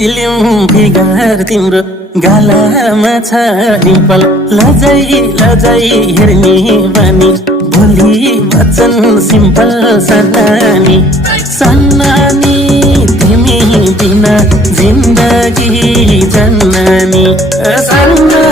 slim figure तिम्रो गालामा छ डिम्पल लजाई लजाई हेर्ने बानी भोलि वचन सिम्पल सन्नानी सन्नानी तिमी बिना जिन्दगी जन्नानी सन्नानी